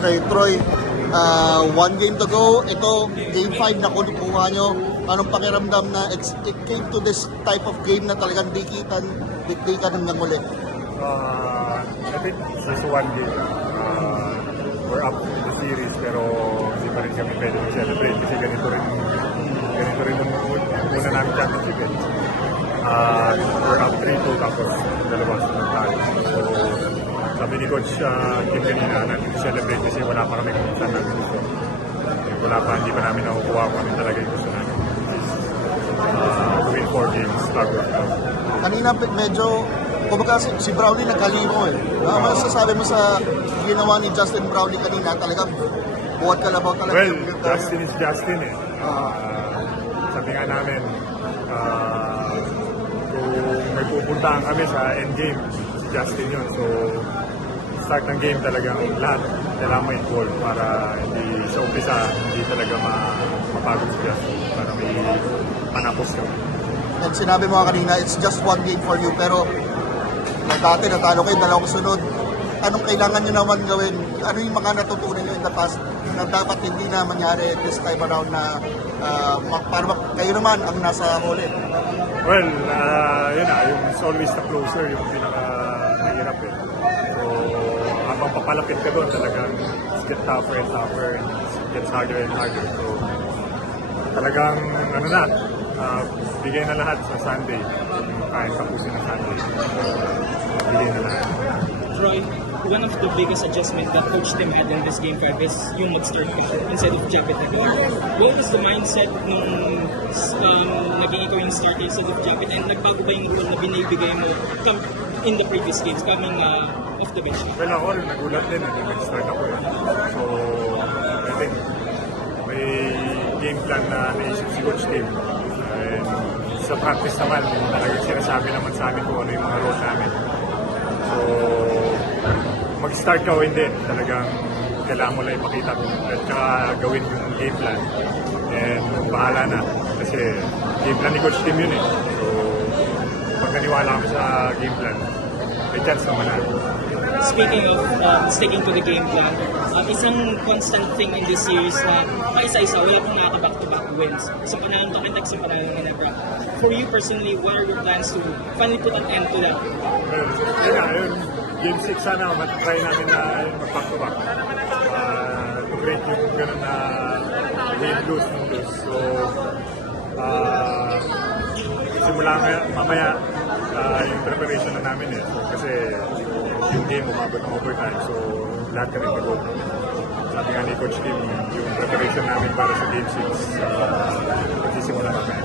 Okay, Troy, one game to go. Ito, game 5 na kuha nyo. Anong pakiramdam na it came to this type of game na talagang dikdikan hanggang muli? I think it's just one game. We're up in the series pero hindi pa rin kami pwede mag-celebrate kasi ganito rin yung muna namin championship eh. We're up 3-2 tapos dalawa sunod tayo. So sabi ni Coach Kim kanina natin celebrate kasi wala pa kami kung namin gusto. Hindi pa namin nakukuha kung ano talaga yung gusto namin. Win 4 games bago out. Kanina medyo, kumbaga si Brownlee nagkalimo eh. Ano masasabi mo sa ginawa ni Justin Brownlee kanina? Talagang buhat kalabaw talaga. Well, Justin is Justin eh. Sabi nga namin, kung may pupuntahan kami sa endgame, si Justin yun. So, start ng game talagang lahat kailangan may goal para hindi sa umpisa, hindi talaga mapagod si Justin. Para may panapos kami. And sinabi mo kanina, it's just one game for you. Pero dati natalo kayo, dalawang sunod. Anong kailangan nyo naman gawin? Ano yung mga natutunan nyo in the past na dapat hindi na mangyari this time around na para kayo naman ang nasa huli? Well, yun na, it's always the closer yung pinaka-mahirap eh. So, habang papalapit ka doon, talagang it gets tougher and tougher and it gets harder and harder. So, talagang, bigay na lahat sa Sunday. Kahit tapusin ng Sunday. Bigay na lahat. Troy, one of the biggest adjustments that Coach Tim had in this game 5 is yung mag-start ka instead of Jebet again. What was the mindset nung naging ikaw yung starter instead of Jebet, and nagbago ba yung role na binibigay mo in the previous games coming off the bench? Well, ako rin nagulat din nung nag-start ako eh. So, I think may game plan na naisip si Coach Tim. And sa practice naman, talagang sinasabi naman sa amin kung ano yung mga role namin. So, mag-start ka o hindi, talagang kailangan mo lang ipakita at saka gawin yung game plan. And bahala na, kasi game plan ni Coach Tim yun eh. So, pag naniwala kami sa game plan, may chance naman na. Speaking of sticking to the game plan, isang constant thing in this series na paisa-isa, wala pong nakaka-back-to-back wins. Sa panahon ng Takantag, sa panahon ng Ginebra. For you personally, what are your plans to finally put an end to that? Yun. Game 6 sana, matry namin na mag-back-to-back. To break yung gano'n na win-lose. So, simula mamaya yung preparation na namin eh. So, kasi yung game umabot ng overtime. So, lahat ka rin mag-go. Sabi nga ni Coach Kim, yung preparation namin para sa Game 6, magsisimula namin.